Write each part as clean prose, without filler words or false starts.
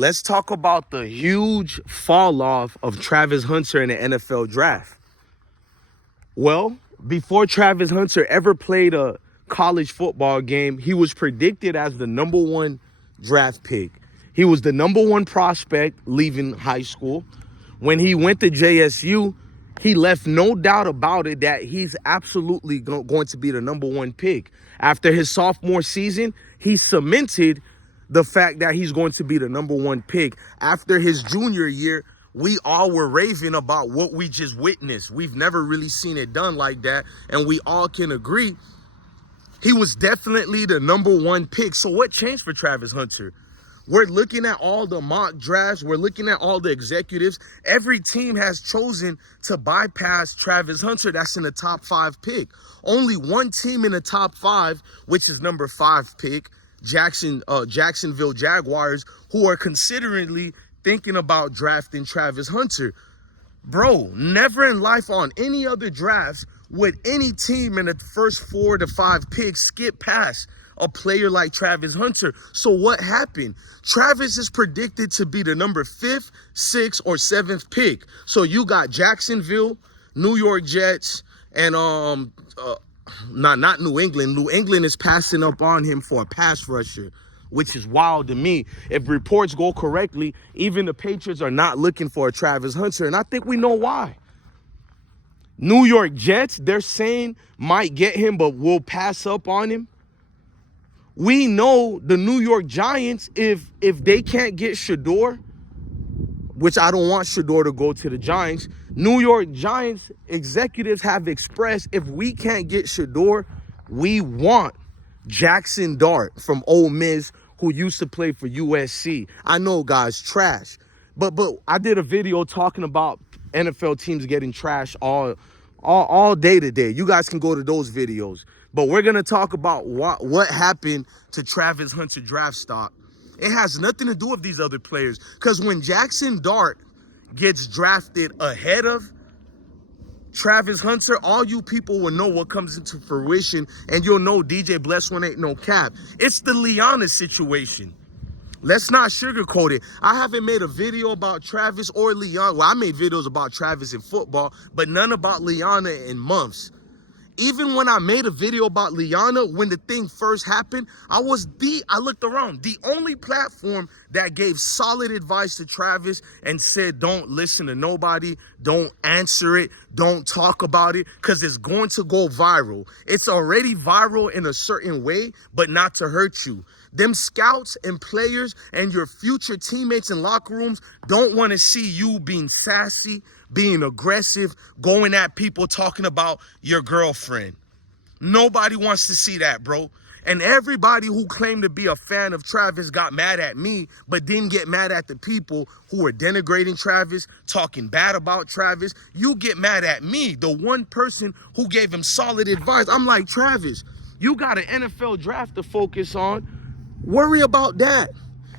Let's talk about the huge fall off of Travis Hunter in the NFL draft. Well, before Travis Hunter ever played a college football game, he was predicted as the #1 draft pick. He was the #1 prospect leaving high school. When he went to JSU, he left no doubt about it that he's absolutely going to be the #1 pick. After his sophomore season, he cemented the fact that he's going to be the #1 pick. After his junior year, we all were raving about what we just witnessed. We've never really seen it done like that, and we all can agree he was definitely the #1 pick. So what changed for Travis Hunter? We're looking at all the mock drafts. We're looking at all the executives. Every team has chosen to bypass Travis Hunter. That's in the top 5 pick. Only one team in the top 5, which is #5 pick, Jacksonville Jaguars, who are considerately thinking about drafting Travis Hunter. Bro, never in life on any other drafts would any team in the first 4 to 5 picks skip past a player like Travis Hunter. So what happened? Travis is predicted to be the #5, 6th, or 7th pick. So you got Jacksonville, New York Jets, and not New England. New England is passing up on him for a pass rusher, which is wild to me. If reports go correctly, even the Patriots are not looking for a Travis Hunter, and I think we know why. New York Jets, they're saying might get him, but will pass up on him. We know the New York Giants, if they can't get sheduer, which I don't want sheduer to go to the Giants, New York Giants executives have expressed, if we can't get sheduer, we want Jackson Dart from Ole Miss, who used to play for USC. I know, guys, trash. But I did a video talking about NFL teams getting trash all day today. You guys can go to those videos. But we're going to talk about what happened to Travis Hunter draft stock. It has nothing to do with these other players. Because when Jackson Dart gets drafted ahead of Travis Hunter, all you people will know what comes into fruition, and you'll know DJ Blessone ain't no cap. It's the Leanna situation. Let's not sugarcoat it. I haven't made a video about Travis or Leanna. Well, I made videos about Travis in football, but none about Leanna in months. Even when I made a video about Leanna, when the thing first happened, I looked around. The only platform that gave solid advice to Travis and said, don't listen to nobody, don't answer it, don't talk about it, because it's going to go viral. It's already viral in a certain way, but not to hurt you. Them scouts and players and your future teammates in locker rooms don't want to see you being sassy, being aggressive, going at people, talking about your girlfriend. Nobody wants to see that, bro. And everybody who claimed to be a fan of Travis got mad at me, but didn't get mad at the people who were denigrating Travis, talking bad about Travis. You get mad at me, the one person who gave him solid advice. I'm like, Travis, you got an NFL draft to focus on. Worry about that.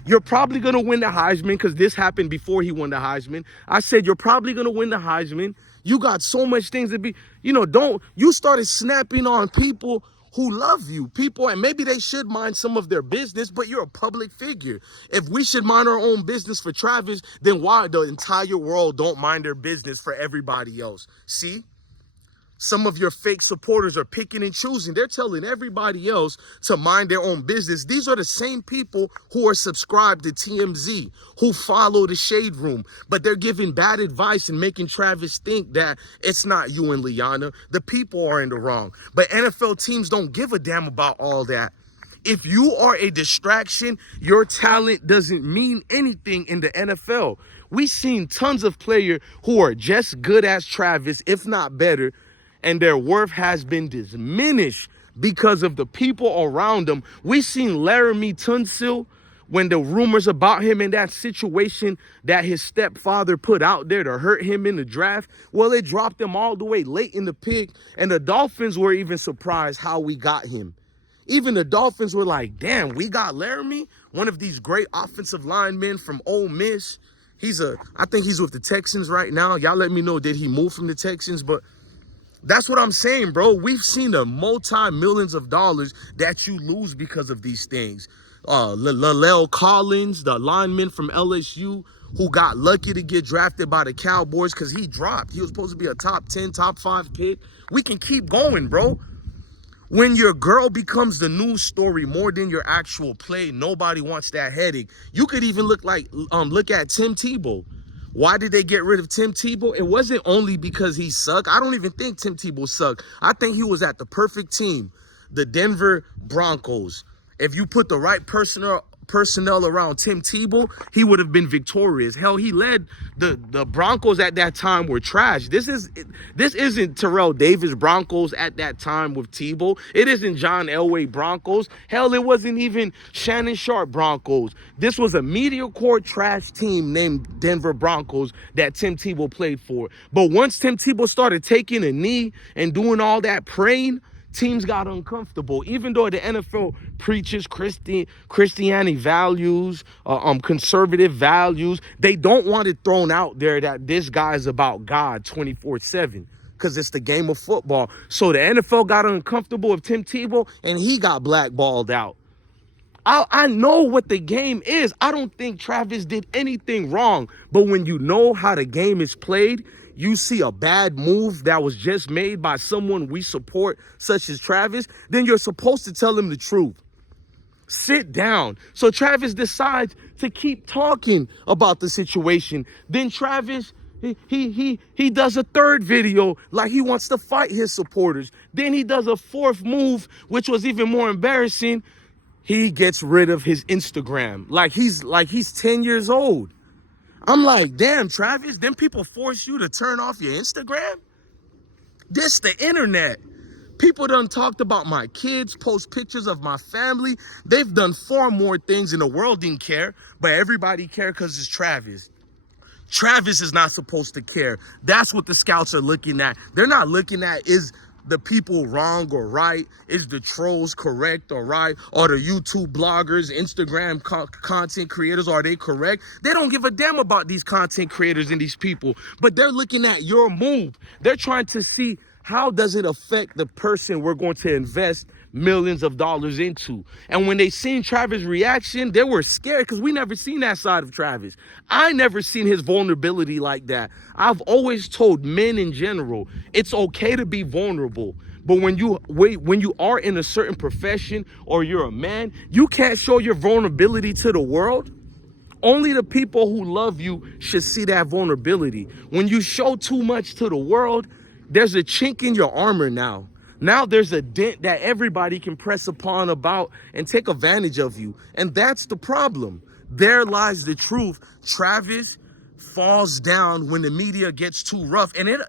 You're probably going to win the Heisman, because this happened before he won the Heisman. I said, you're probably going to win the Heisman. You got so much things to be, you started snapping on people who love you, people, and maybe they should mind some of their business, but you're a public figure. If we should mind our own business for Travis, then why the entire world don't mind their business for everybody else? See? Some of your fake supporters are picking and choosing. They're telling everybody else to mind their own business. These are the same people who are subscribed to TMZ, who follow the Shade Room, but they're giving bad advice and making Travis think that it's not you and Leanna. The people are in the wrong. But NFL teams don't give a damn about all that. If you are a distraction, your talent doesn't mean anything in the NFL. We've seen tons of players who are just good as Travis, if not better, and their worth has been diminished because of the people around them. We seen Laramie Tunsil, when the rumors about him in that situation that his stepfather put out there to hurt him in the draft, well, it dropped him all the way late in the pick, and the Dolphins were even surprised how we got him. Even the Dolphins were like, damn, we got Laramie, one of these great offensive linemen from Ole Miss. I think he's with the Texans right now. Y'all let me know, did he move from the Texans? But that's what I'm saying, bro. We've seen the multi-millions of dollars that you lose because of these things. Lalell Collins, the lineman from LSU, who got lucky to get drafted by the Cowboys because he dropped. He was supposed to be a top 10, top 5 pick. We can keep going, bro. When your girl becomes the news story more than your actual play, nobody wants that headache. You could even look at Tim Tebow. Why did they get rid of Tim Tebow? It wasn't only because he sucked. I don't even think Tim Tebow sucked. I think he was at the perfect team, the Denver Broncos. If you put the right personnel around Tim Tebow, he would have been victorious. Hell, he led the Broncos at that time were trash. This isn't Terrell Davis Broncos at that time with Tebow. It isn't John Elway Broncos. Hell, it wasn't even Shannon Sharp Broncos. This was a mediocre trash team named Denver Broncos that Tim Tebow played for. But once Tim Tebow started taking a knee and doing all that praying, teams got uncomfortable. Even though the NFL preaches Christianity values, conservative values, they don't want it thrown out there that this guy is about God 24/7 because it's the game of football. So the NFL got uncomfortable with Tim Tebow and he got blackballed out. I know what the game is. I don't think Travis did anything wrong. But when you know how the game is played, you see a bad move that was just made by someone we support, such as Travis, then you're supposed to tell him the truth. Sit down. So Travis decides to keep talking about the situation. Then Travis, he does a third video like he wants to fight his supporters. Then he does a fourth move, which was even more embarrassing. He gets rid of his Instagram like he's 10 years old. I'm like, damn, Travis, them people force you to turn off your Instagram? This the internet. People done talked about my kids, post pictures of my family. They've done far more things and the world didn't care, but everybody cared because it's Travis. Travis is not supposed to care. That's what the scouts are looking at. They're not looking at is the people wrong or right? Is the trolls correct or right? Are the YouTube bloggers, Instagram content creators, are they correct? They don't give a damn about these content creators and these people, but they're looking at your move. They're trying to see how does it affect the person we're going to invest millions of dollars into. And when they seen Travis' reaction, they were scared because we never seen that side of Travis. I never seen his vulnerability like that. I've always told men in general, it's okay to be vulnerable. But when you are in a certain profession or you're a man, you can't show your vulnerability to the world. Only the people who love you should see that vulnerability. When you show too much to the world, there's a chink in your armor now. Now there's a dent that everybody can press upon about and take advantage of you. And that's the problem. There lies the truth. Travis falls down when the media gets too rough. And it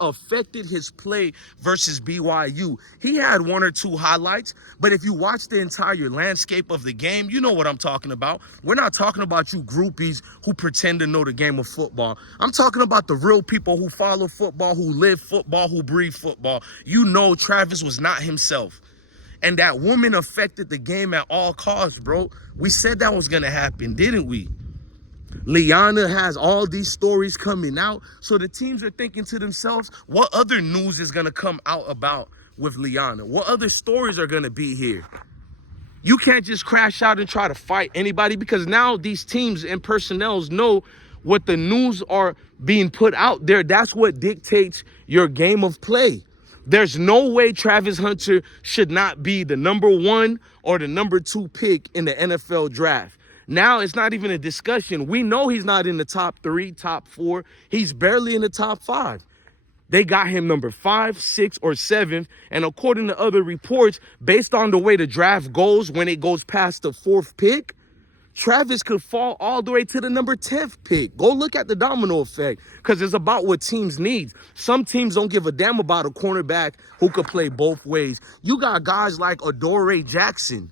affected his play versus BYU. He had one or two highlights, but if you watch the entire landscape of the game, you know what I'm talking about. We're not talking about you groupies who pretend to know the game of football. I'm talking about the real people who follow football, who live football, who breathe football. You know Travis was not himself. And that woman affected the game at all costs, bro. We said that was going to happen, didn't we? Leanna has all these stories coming out. So the teams are thinking to themselves, what other news is going to come out about with Leanna? What other stories are going to be here? You can't just crash out and try to fight anybody because now these teams and personnels know what the news are being put out there. That's what dictates your game of play. There's no way Travis Hunter should not be the number 1 or the number 2 pick in the NFL draft. Now it's not even a discussion. We know he's not in the top 3, top 4. He's barely in the top 5. They got him number 5, 6, or 7. And according to other reports, based on the way the draft goes, when it goes past the 4th pick, Travis could fall all the way to the number 10th pick. Go look at the domino effect because it's about what teams need. Some teams don't give a damn about a cornerback who could play both ways. You got guys like Adoree Jackson.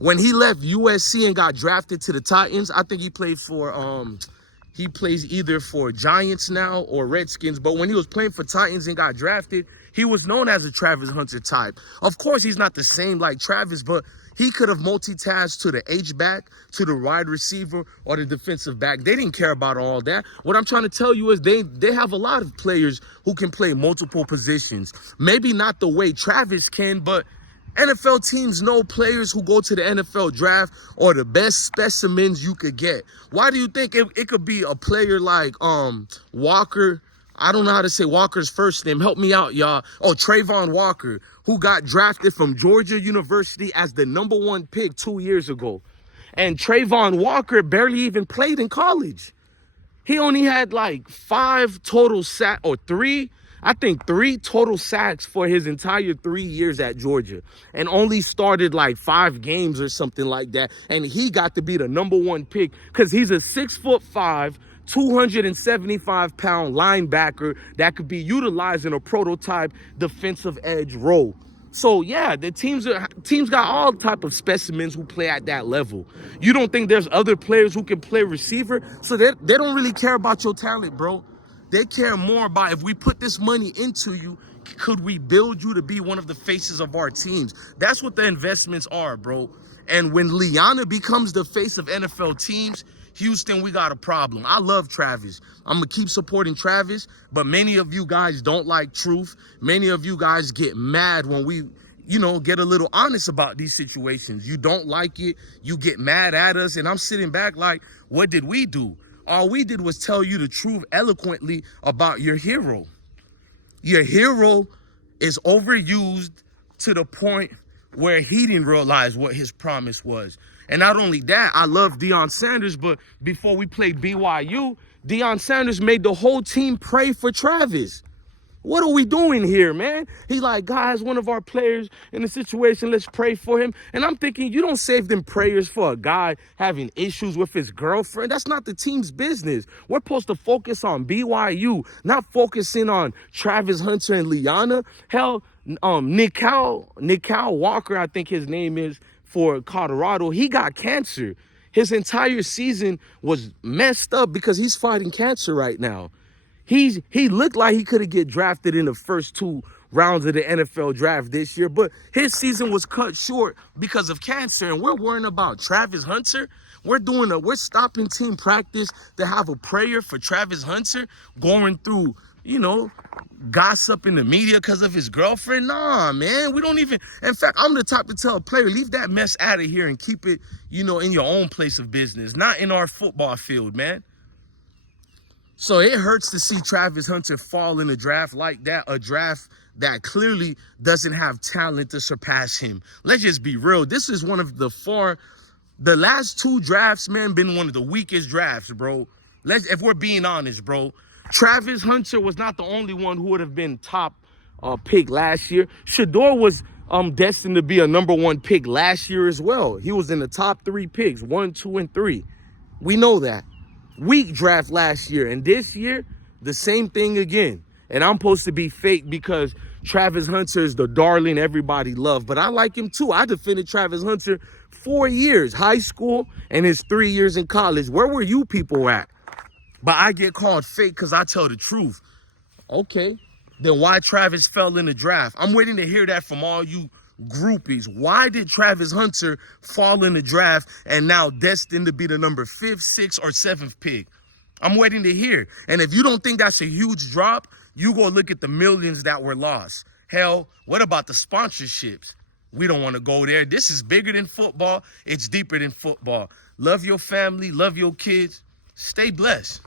When he left USC and got drafted to the Titans, I think he played for, he plays either for Giants now or Redskins. But when he was playing for Titans and got drafted, he was known as a Travis Hunter type. Of course, he's not the same like Travis, but he could have multitasked to the H-back, to the wide receiver, or the defensive back. They didn't care about all that. What I'm trying to tell you is they have a lot of players who can play multiple positions. Maybe not the way Travis can, but NFL teams know players who go to the NFL draft are the best specimens you could get. Why do you think it could be a player like Walker? I don't know how to say Walker's first name. Help me out, y'all. Oh, Trayvon Walker, who got drafted from Georgia University as the #1 pick 2 years ago. And Trayvon Walker barely even played in college. He only had like 5 total sacks, or 3, I think 3 total sacks for his entire 3 years at Georgia, and only started like 5 games or something like that. And he got to be the #1 pick because he's a 6'5", 275-pound linebacker that could be utilized in a prototype defensive edge role. So yeah, the teams got all type of specimens who play at that level. You don't think there's other players who can play receiver? So they don't really care about your talent, bro. They care more about, if we put this money into you, could we build you to be one of the faces of our teams? That's what the investments are, bro. And when Leanna becomes the face of NFL teams, Houston, we got a problem. I love Travis. I'm going to keep supporting Travis, but many of you guys don't like truth. Many of you guys get mad when we, get a little honest about these situations. You don't like it. You get mad at us. And I'm sitting back like, what did we do? All we did was tell you the truth eloquently about your hero. Your hero is overused to the point where he didn't realize what his promise was. And not only that, I love Deion Sanders, but before we played BYU, Deion Sanders made the whole team pray for Travis. What are we doing here, man? He's like, guys, one of our players in a situation, let's pray for him. And I'm thinking, you don't save them prayers for a guy having issues with his girlfriend. That's not the team's business. We're supposed to focus on BYU, not focusing on Travis Hunter and Leanna. Hell, Nikhil Walker, I think his name is, for Colorado, he got cancer. His entire season was messed up because he's fighting cancer right now. He looked like he could get drafted in the first 2 rounds of the NFL draft this year, but his season was cut short because of cancer. And we're worrying about Travis Hunter. We're stopping team practice to have a prayer for Travis Hunter, going through, gossip in the media because of his girlfriend. Nah, man, we don't even. In fact, I'm the type to tell a player, leave that mess out of here and keep it, in your own place of business, not in our football field, man. So it hurts to see Travis Hunter fall in a draft like that, a draft that clearly doesn't have talent to surpass him. Let's just be real. This is one of the last 2 drafts, man, been one of the weakest drafts, bro. If we're being honest, bro. Travis Hunter was not the only one who would have been top pick last year. Sheduer was destined to be a #1 pick last year as well. He was in the top 3 picks, 1, 2, and 3. We know that. Weak draft last year, and this year, the same thing again. And I'm supposed to be fake because Travis Hunter is the darling everybody loved, but I like him too. I defended Travis Hunter 4 years, high school, and his 3 years in college. Where were you people at? But I get called fake because I tell the truth. Okay, then why Travis fell in the draft? I'm waiting to hear that from all you groupies. Why did Travis Hunter fall in the draft and now destined to be the number 5th, 6th, or 7th pick? I'm waiting to hear. And if you don't think that's a huge drop, you go look at the millions that were lost. Hell, what about the sponsorships? We don't want to go there. This is bigger than football. It's deeper than football. Love your family. Love your kids. Stay blessed.